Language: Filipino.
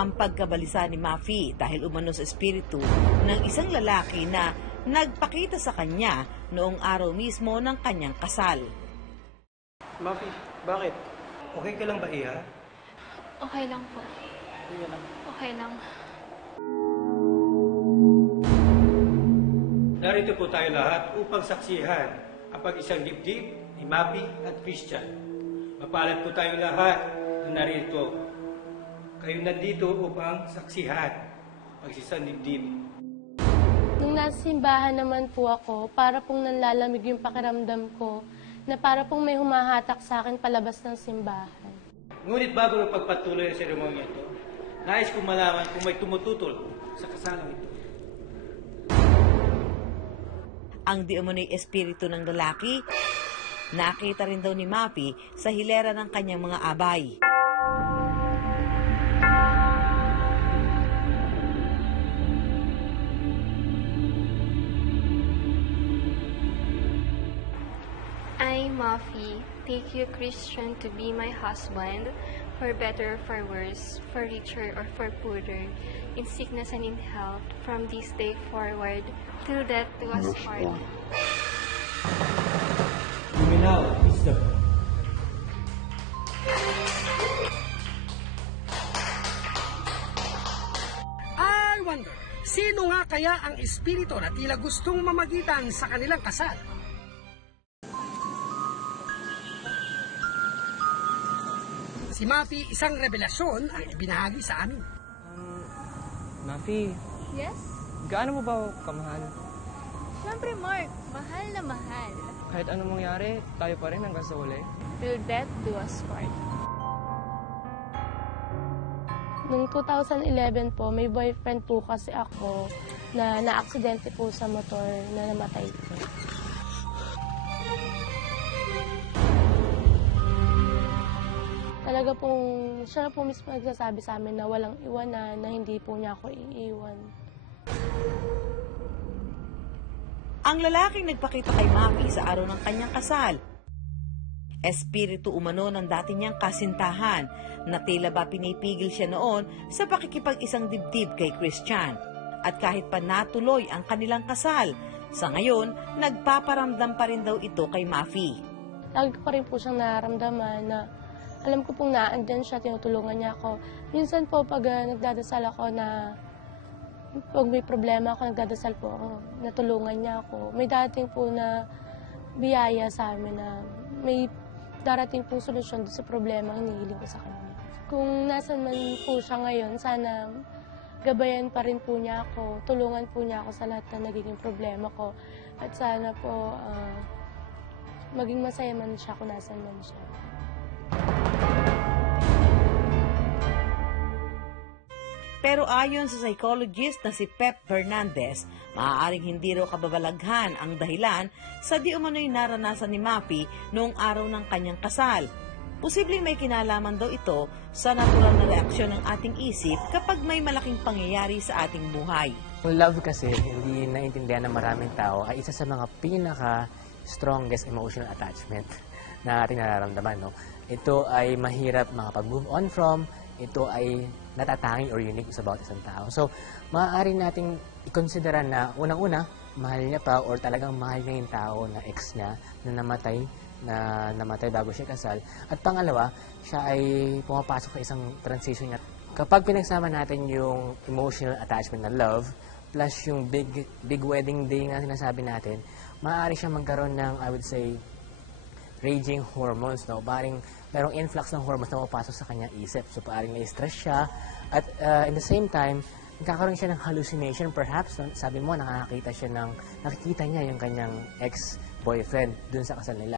ang pagkabalisa ni Mafi dahil umano sa espiritu ng isang lalaki na nagpakita sa kanya noong araw mismo ng kanyang kasal. Mafi, bakit? Okay ka lang ba, Iha? Okay lang po. Okay lang. Narito po tayo lahat upang saksihan ang pag-isang dibdib ni Mafi at Christian. Mapalad po tayo lahat na narito. Kayo nandito upang saksihan ang isang dibdib. Nung nasa simbahan naman po ako, para pong nanlalamig yung pakiramdam ko na para pong may humahatak sa akin palabas ng simbahan. Ngunit bago magpagpatuloy ang seremonya ito, nais kong malaman kung may tumututol sa kasalang ito. Ang di umano'y espiritu ng lalaki, nakita rin daw ni Mafi sa hilera ng kanyang mga abay. I, Mafi, take you, Christian, to be my husband, for better or for worse, for richer or for poorer, in sickness and in health, from this day forward, till death do us part. You may now kiss the... I wonder, sino nga kaya ang espiritu na tila gustong mamagitan sa kanilang kasal? Si Mafi, isang revelasyon ang ibinahagi sa amin. Mafi, Yes? gaano mo ba ako kamahal? Siyempre, Mark. Mahal na mahal. Kahit anong mangyari, tayo pa rin hanggang sa uli. Till death do us part. Noong 2011 po, may boyfriend po kasi ako na naaksidente po sa motor na namatay po. Talaga pong, siya po mismo nagsasabi sa amin na walang iwanan, na hindi po niya ako iiwan. Ang lalaking nagpakita kay Mafi sa araw ng kanyang kasal, espiritu umano ng dati niyang kasintahan na tila ba pinipigil siya noon sa pakikipag-isang dibdib kay Christian. At kahit pa natuloy ang kanilang kasal, sa ngayon, nagpaparamdam pa rin daw ito kay Mafi. Lagi ko rin po siyang nararamdaman na alam ko pong naandyan siya, tinutulungan niya ako. Minsan po pag nagdadasal ako na pag may problema ako, nagdadasal po ako, natulungan niya ako. May dating po na biyaya sa amin na may darating pong solusyon sa problema ang hinihiling ko sa kanya. Kung nasan man po siya ngayon, sana gabayan pa rin po niya ako, tulungan po niya ako sa lahat na nagiging problema ko. At sana po maging masaya man siya kung nasan man siya. Pero ayon sa psychologist na si Pep Fernandez, maaaring hindi raw kababalaghan ang dahilan sa di umano'y naranasan ni Mafi noong araw ng kanyang kasal. Posibleng may kinalaman daw ito sa natural na reaksyon ng ating isip kapag may malaking pangyayari sa ating buhay. Yung love kasi, hindi naiintindihan ng maraming tao, ay isa sa mga pinaka-strongest emotional attachment na ating nararamdaman. No? Ito ay mahirap makapag-move on from, ito ay natatanging or unique sa bawat isang tao. So, maaari nating i-considera na unang-una, mahal niya pa or talagang mahal niya yung tao na ex niya na namatay bago siya kasal. At pangalawa, siya ay pumapasok sa isang transition niya. Kapag pinagsama natin yung emotional attachment na love, plus yung big wedding day na sinasabi natin, maaari siya magkaroon ng, I would say, raging hormones, no? Paring merong influx ng hormones na mapasok sa kanyang isip. So, paring na-stress siya. At in the same time, nagkakaroon siya ng hallucination perhaps. No? Sabi mo, nakakita niya yung kanyang ex-boyfriend dun sa kasal nila.